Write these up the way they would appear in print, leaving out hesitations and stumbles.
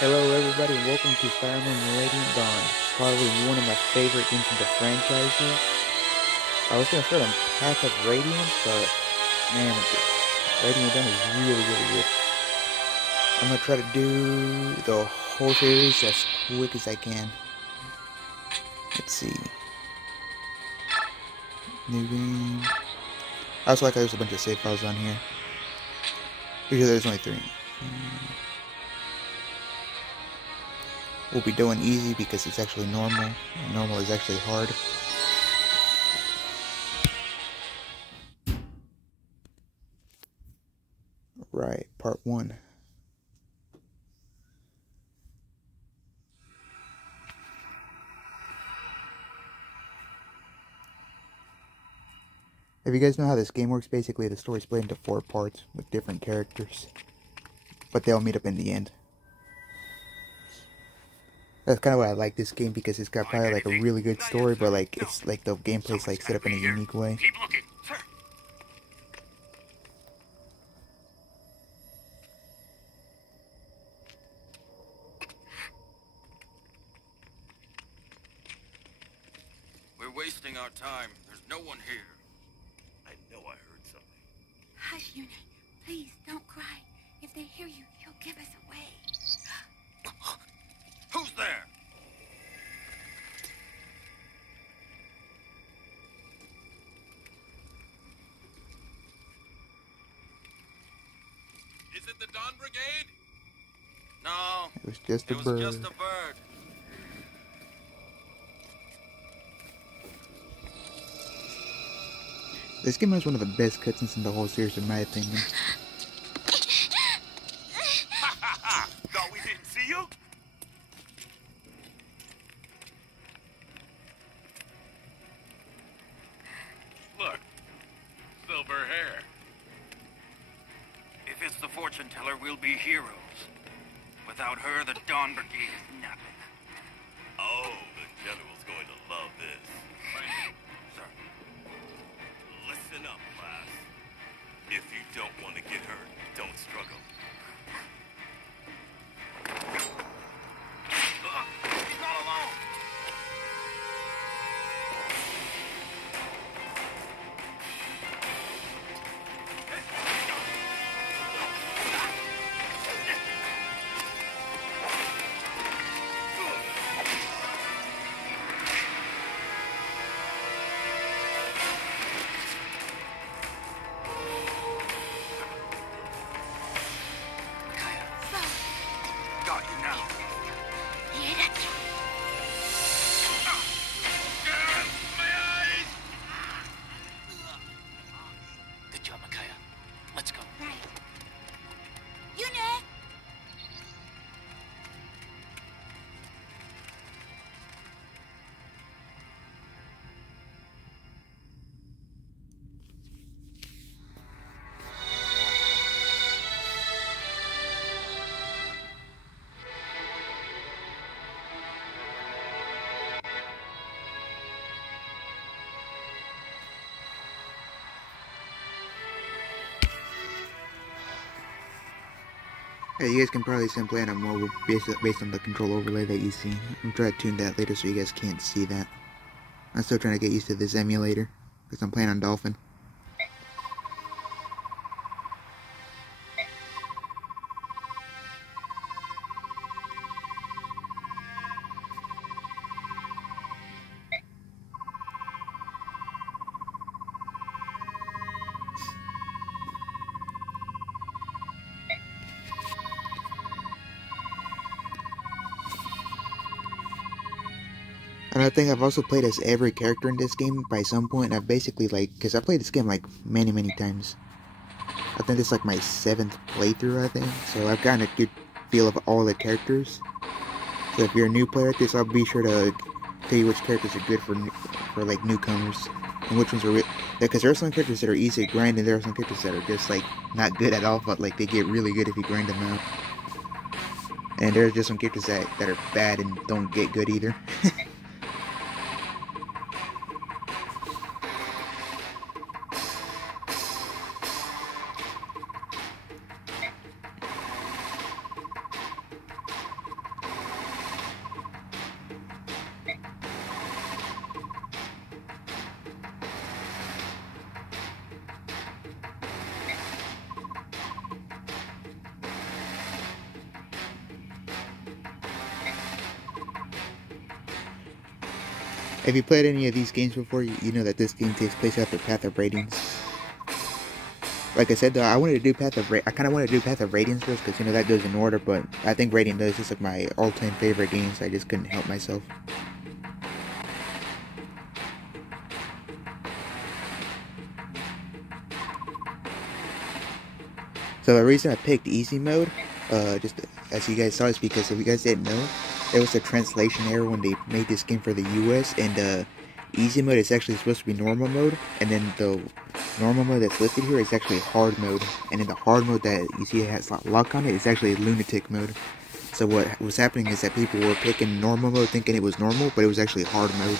Hello everybody and welcome to Fire Emblem Radiant Dawn, probably one of my favorite games in the franchises. I was going to start on Path of Radiance, but man, Radiant Dawn is really good. I'm going to try to do the whole series as quick as I can. Let's see. New game. I also like how there's a bunch of save files on here. Usually there's only 3. We'll be doing easy because it's actually normal. And normal is actually hard. Right, part 1. If you guys know how this game works, basically the story's split into 4 parts with different characters. But they all meet up in the end. That's kind of why I like this game, because it's got probably like a really good story, but like it's like the gameplay's like set up in a unique way. Keep looking, sir. We're wasting our time. There's no one here. I know I heard something. Hush, Leonard. Please, don't cry. If they hear you, you'll give us away. Who's there? Is it the Dawn Brigade? No. It was just a bird. It was just a bird. This game has one of the best cutscenes in the whole series, in my opinion. Thought we didn't see you? Look, silver hair. If it's the fortune teller, we'll be heroes. Without her, the Dawn Brigade is nothing. Oh, the general's going to love this. Sir. Listen up, class. If you don't want to get hurt, don't struggle. He's not alone! Got you now. My eyes! Good job, Makaya. Let's go. Right. Leonard! Yeah, you guys can probably see I'm playing on mobile based on the control overlay that you see. I'm trying to tune that later so you guys can't see that. I'm still trying to get used to this emulator, because I'm playing on Dolphin. And I think I've also played as every character in this game by some point. I've basically, like, because I played this game like many times. I think it's like my 7th playthrough, I think. So I've gotten a good feel of all the characters. So if you're a new player at this, I'll be sure to tell you which characters are good for like newcomers, and which ones are because there are some characters that are easy to grind, and there are some characters that are just like not good at all, but like they get really good if you grind them out. And there are just some characters that are bad and don't get good either. If you played any of these games before, you know that this game takes place after Path of Radiance. Like I said though, I wanted to do I kind of wanted to do Path of Radiance first because, you know, that goes in order, but I think Radiant is just like my all-time favorite game, so I just couldn't help myself. So the reason I picked easy mode, just as you guys saw, is because if you guys didn't know, there was a translation error when they made this game for the US, and easy mode is actually supposed to be normal mode, and then the normal mode that's listed here is actually hard mode, and in the hard mode that you see it has lock on it, it's actually lunatic mode. So what was happening is that people were picking normal mode thinking it was normal, but it was actually hard mode,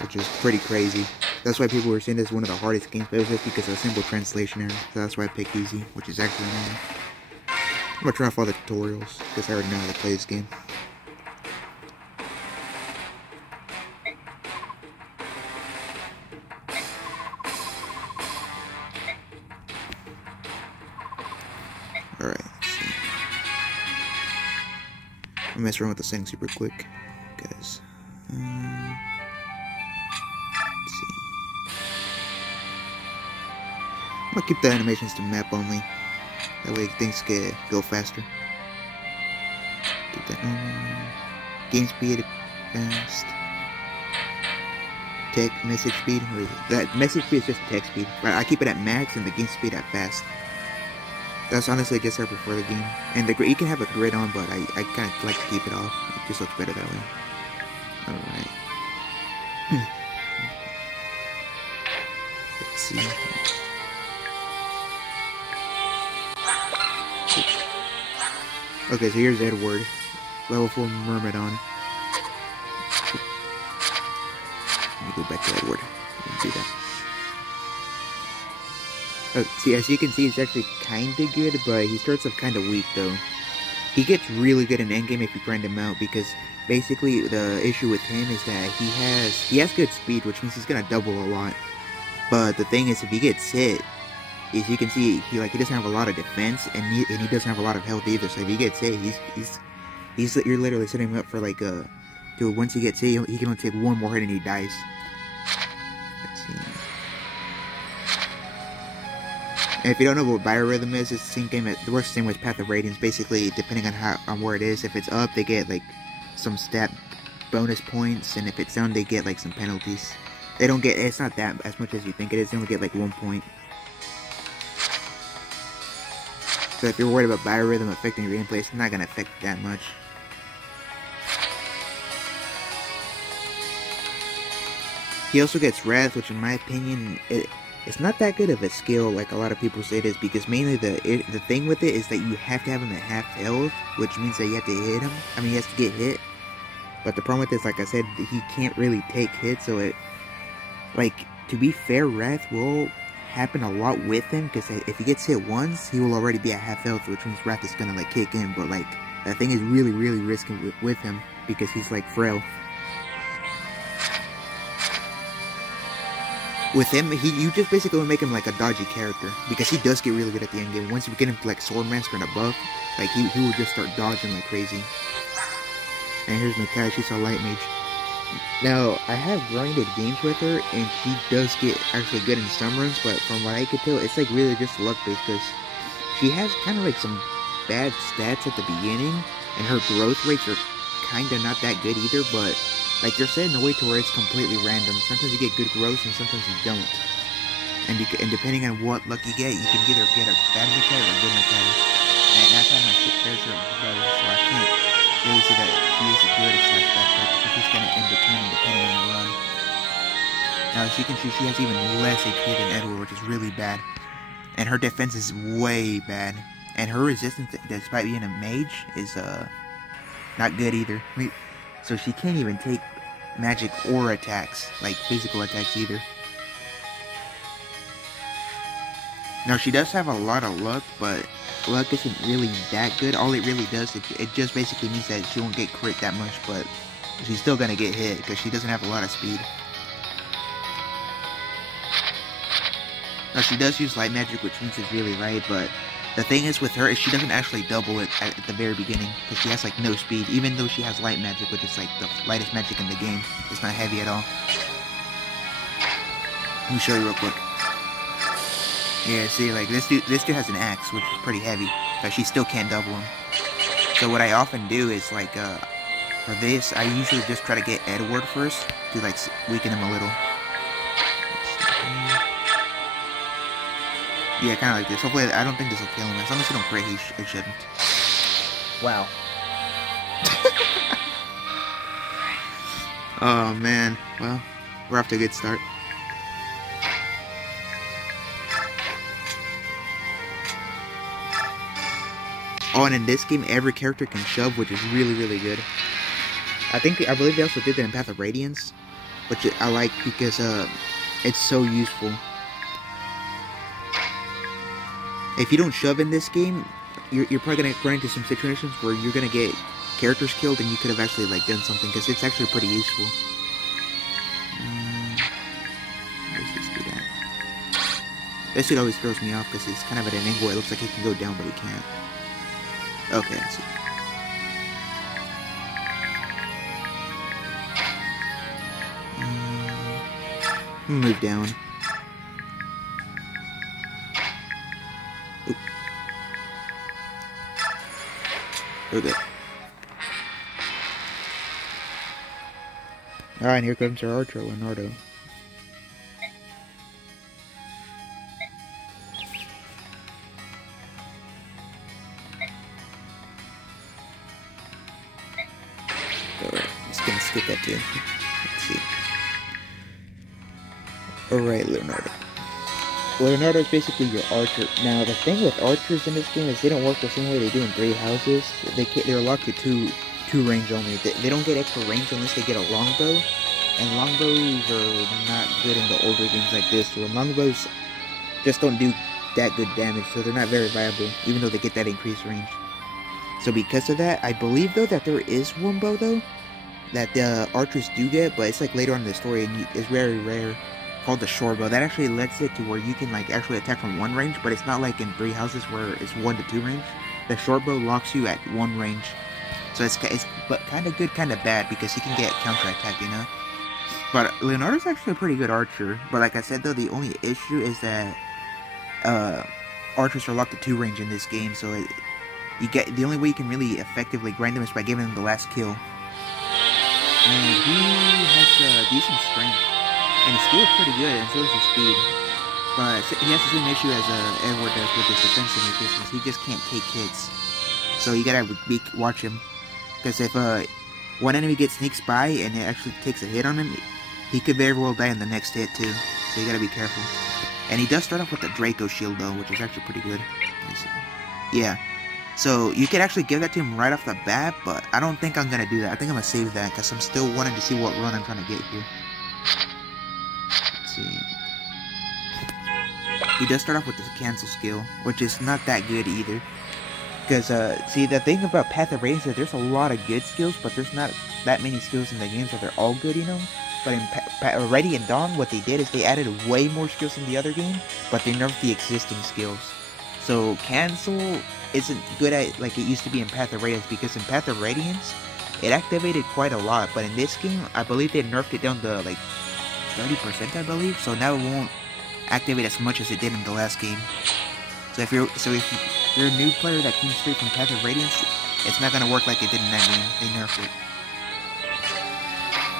which was pretty crazy. That's why people were saying this is one of the hardest games, but it was just because of a simple translation error. So that's why I picked easy, which is actually wrong. I'm gonna turn off all the tutorials, because I already know how to play this game. Alright, let's see. I'll mess around with the settings super quick, guys. Let's see. I'm gonna keep the animations to map only. That way things go faster. Keep that normal. Game speed fast. Message speed. Where is it? That message speed is just text speed. But I keep it at max and the game speed at fast. That's honestly just how I prefer the game. And you can have a grid on, but I kind of like to keep it off. It just looks better that way. Alright. Let's see. Okay, so here's Edward. Level 4 Myrmidon. Let me go back to Edward. Do that. See, as you can see, he's actually kinda good, but he starts off kinda weak, though. He gets really good in endgame if you grind him out, because basically the issue with him is that he has good speed, which means he's gonna double a lot. But the thing is, if he gets hit, as you can see, he doesn't have a lot of defense, and he doesn't have a lot of health either. So if he gets hit, you're literally setting him up for like dude, once he gets hit, he can only take one more hit and he dies. Let's see. And if you don't know what biorhythm is, it's the same game. It works the same with Path of Radiance. Basically, depending on where it is, if it's up, they get like some stat bonus points, and if it's down, they get like some penalties. They don't get, it's not that as much as you think it is. They only get like 1 point. So if you're worried about biorhythm affecting your gameplay, it's not gonna affect that much. He also gets Wrath, which in my opinion, it's not that good of a skill like a lot of people say it is, because mainly the thing with it is that you have to have him at half health, which means that you have to hit him. I mean, he has to get hit. But the problem with this, like I said, he can't really take hits, so to be fair, Wrath will happen a lot with him, because if he gets hit once, he will already be at half health, which means Wrath is gonna kick in. But that thing is really, really risky with him, because he's frail. With him, you just basically make him like a dodgy character, because he does get really good at the end game. Once you get him to Swordmaster and above, he will just start dodging like crazy. And here's Makaya, she's a light mage. Now, I have grinded games with her, and she does get actually good in some runs, but from what I could tell, it's really just luck-based, because she has kind of some bad stats at the beginning, and her growth rates are kind of not that good either, but they're set in a way to where it's completely random. Sometimes you get good growth, and sometimes you don't. And depending on what luck you get, you can either get a bad Makaya or a good Makaya. And that's how my character goes, so I can't really see that she is a good / bad character. She's just gonna end between depending on the run. Now, as you can see, she has even less HP than Edward, which is really bad. And her defense is way bad. And her resistance, despite being a mage, is not good either. So she can't even take magic or attacks, physical attacks either. Now, she does have a lot of luck, but luck isn't really that good. All it really does, it just basically means that she won't get crit that much, but she's still gonna get hit, because she doesn't have a lot of speed. Now, she does use light magic, which means it's really light, but The thing is with her is she doesn't actually double it at the very beginning because she has like no speed, even though she has light magic, which is like the lightest magic in the game. It's not heavy at all. Let me show you real quick. Yeah, see, like this dude has an axe, which is pretty heavy, but she still can't double him. So what I often do is like, for this, I usually just try to get Edward first to like weaken him a little. Yeah, kind of like this. Hopefully, I don't think this will kill him. As long as you don't crit, it shouldn't. Wow. Oh man. Well, we're off to a good start. Oh, and in this game, every character can shove, which is really, really good. I believe they also did that in Path of Radiance, which I like because it's so useful. If you don't shove in this game, you're probably gonna run into some situations where you're gonna get characters killed, and you could have actually like done something because it's actually pretty useful. Where's this dude at? This dude always throws me off because he's kind of at an angle. It looks like he can go down, but he can't. Okay, I see. Move down. Oop. Okay. Alright, and here comes our archer, Leonardo. Alright, just gonna skip that too. Let's see. Alright, Leonardo. Leonardo is basically your archer. Now, the thing with archers in this game is they don't work the same way they do in Three Houses. They're locked to two range only. They don't get extra range unless they get a longbow. And longbows are not good in the older games like this. So longbows just don't do that good damage, so they're not very viable, even though they get that increased range. So because of that, I believe though that there is one bow though that the archers do get, but it's like later on in the story and it's very rare, called the short bow. That actually lets it to where you can like actually attack from one range, but it's not like in Three Houses where it's 1 to 2 range. The short bow locks you at 1 range, so it's but kind of good, kind of bad because he can get counterattack, you know. But Leonardo's actually a pretty good archer. But like I said though, the only issue is that archers are locked to 2 range in this game, so the only way you can really effectively grind them is by giving them the last kill. And he has decent strength, and his skill is pretty good, and so is his speed. But he has the same issue as Edward does with his defensive resistance. He just can't take hits, so you gotta watch him. Because if one enemy sneaks by and it actually takes a hit on him, he could very well die in the next hit too. So you gotta be careful. And he does start off with the Draco shield though, which is actually pretty good. Yeah. So you could actually give that to him right off the bat, but I don't think I'm gonna do that. I think I'm gonna save that because I'm still wanting to see what run I'm trying to get here. Let's see. He does start off with the cancel skill, which is not that good either. Because, see, the thing about Path of Radiance is that there's a lot of good skills, but there's not that many skills in the game, so they're all good, you know? But in Ready and Dawn, what they did is they added way more skills in the other game, but they nerfed the existing skills. So, cancel isn't good at like it used to be in Path of Radiance, because in Path of Radiance, it activated quite a lot, but in this game, I believe they nerfed it down to, like, 30%, I believe, so now it won't activate as much as it did in the last game. So if you're a new player that came straight from Path of Radiance, it's not gonna work like it did in that game. They nerfed it.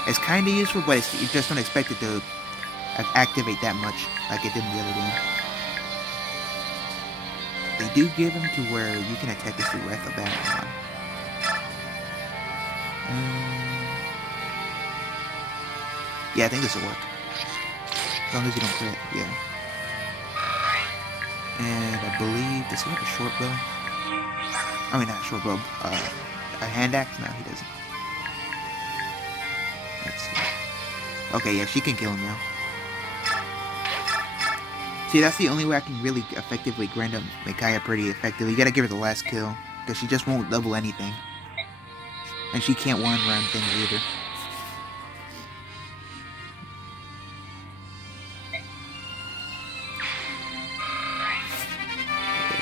It's kinda useful, but you just don't expect it to activate that much like it did in the other game. They do give them to where you can attack this dude right off the bat. Yeah, I think this will work. As long as you don't crit, yeah. And I believe, does he have a short bow? I mean, not a short bow, a hand axe? No, he doesn't. Let's see. Okay, yeah, she can kill him now. See, that's the only way I can really effectively grind up Makaya pretty effectively. You gotta give her the last kill, because she just won't double anything. And she can't one-run things either.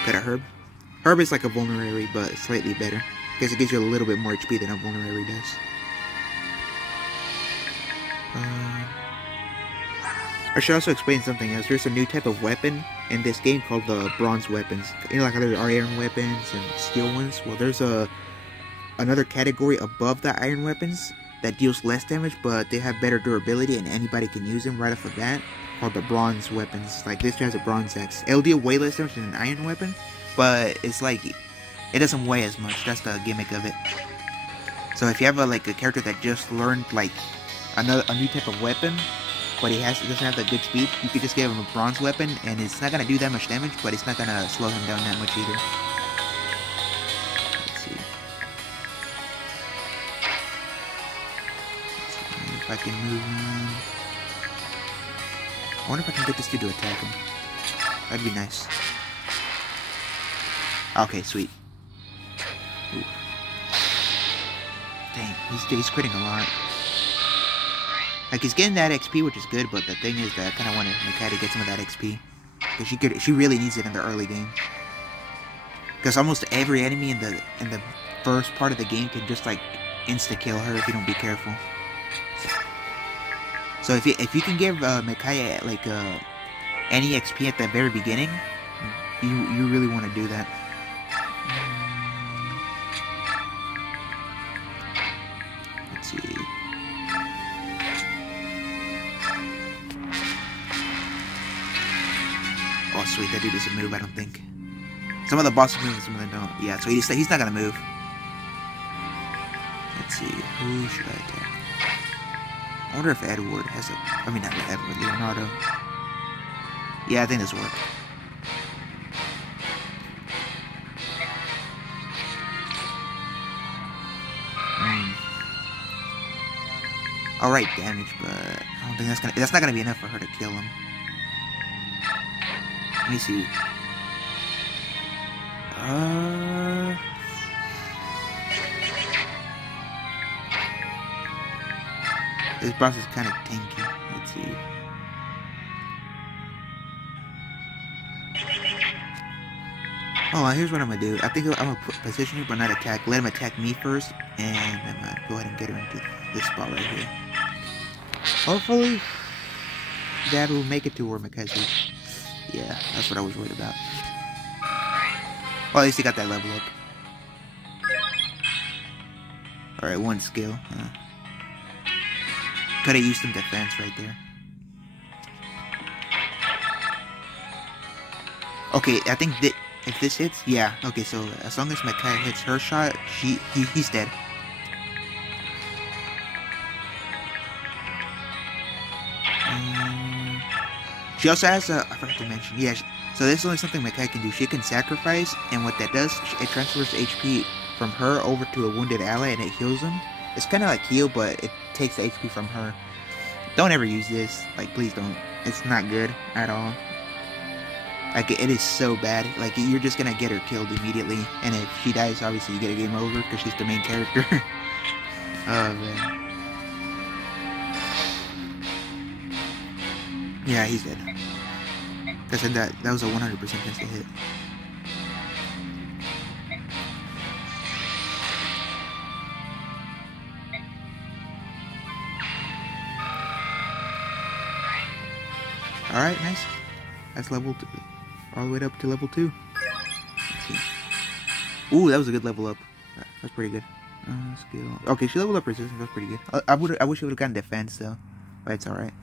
Got a herb? Herb is like a vulnerary, but slightly better. Because it gives you a little bit more HP than a vulnerary does. I should also explain something else. There's a new type of weapon in this game called the bronze weapons. You know, like how there are iron weapons and steel ones? Well, there's another category above the iron weapons that deals less damage, but they have better durability and anybody can use them right off the bat, called the bronze weapons. Like this has a bronze axe. It'll deal way less damage than an iron weapon, but it's like, it doesn't weigh as much. That's the gimmick of it. So if you have a character that just learned like a new type of weapon, but he doesn't have that good speed, you could just give him a bronze weapon, and it's not gonna do that much damage, but it's not gonna slow him down that much either. Let's see if I can move him. I wonder if I can get this dude to attack him. That'd be nice. Okay, sweet. Ooh. Dang, he's critting a lot. Like, he's getting that XP, which is good, but the thing is that I kind of wanted Makaya to get some of that XP. Because she really needs it in the early game. Because almost every enemy in the first part of the game can just, like, insta-kill her if you don't be careful. So if you can give Makaya, like, any XP at the very beginning, you really want to do that. Let's see. Oh, sweet, that dude doesn't move, I don't think. Some of the bosses move and some of them don't. Yeah, so he's not gonna move. Let's see, who should I attack? I wonder if Edward has a... I mean, not Edward, Leonardo. Yeah, I think this will work. Alright, damage, but I don't think that's not gonna be enough for her to kill him. Let me see. This boss is kind of tanky. Let's see. Oh, here's what I'm gonna do. I think I'm gonna position her but not attack. Let him attack me first, and I'm gonna go ahead and get her into this spot right here. Hopefully, that will make it to where Makaya's. Yeah, that's what I was worried about. Well, at least he got that level up. Alright, one skill. Could have used some defense right there. Okay, I think that if this hits, yeah. Okay, so as long as Makaya hits her shot, he's dead. She also has a... I forgot to mention. Yeah, so this is only something Makaya can do. She can sacrifice, and what that does, it transfers HP from her over to a wounded ally, and it heals them. It's kind of like heal, but it takes the HP from her. Don't ever use this. Like, please don't. It's not good at all. Like, it is so bad. Like, you're just gonna get her killed immediately. And if she dies, obviously you get a game over, because she's the main character. Oh, man. Yeah, he's dead. I said that was a 100% chance to hit. Alright, nice. That's level 2. All the way up to level 2. Let's see. Ooh, that was a good level up. That's pretty good. Skill. Okay, she leveled up resistance. That's pretty good. I wish she would have gotten defense though, but it's alright.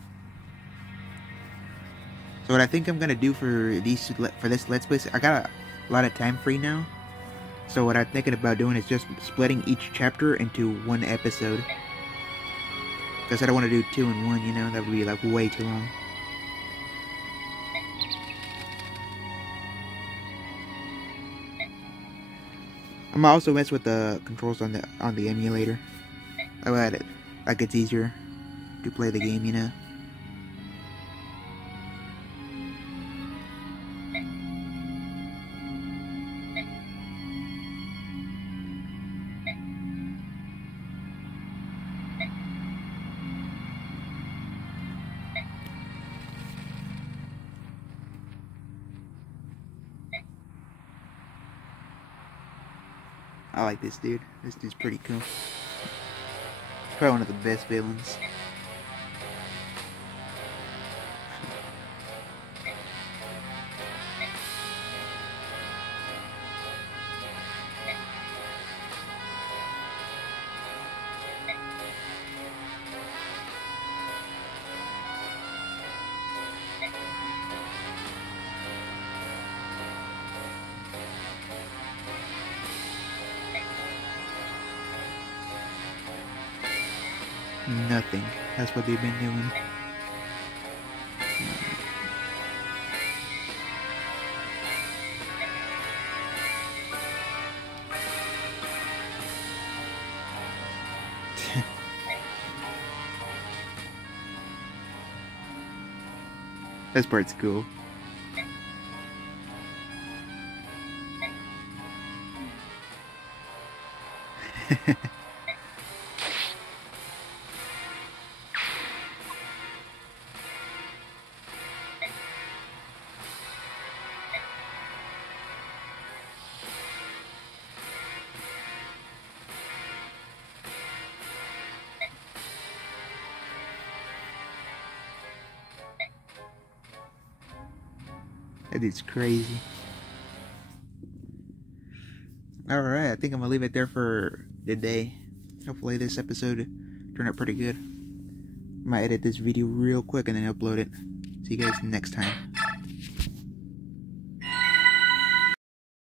So what I think I'm gonna do for this Let's Play, I got a lot of time free now. So what I'm thinking about doing is just splitting each chapter into one episode. Because I don't want to do 2 in 1, you know, that would be like way too long. I'm gonna also mess with the controls on the emulator. Like it's easier to play the game, you know. I like this dude. This dude's pretty cool. Probably one of the best villains. Nothing. That's what they've been doing. This part's cool. That is crazy. Alright, I think I'm gonna leave it there for today. Hopefully this episode turned out pretty good. I might edit this video real quick and then upload it. See you guys next time.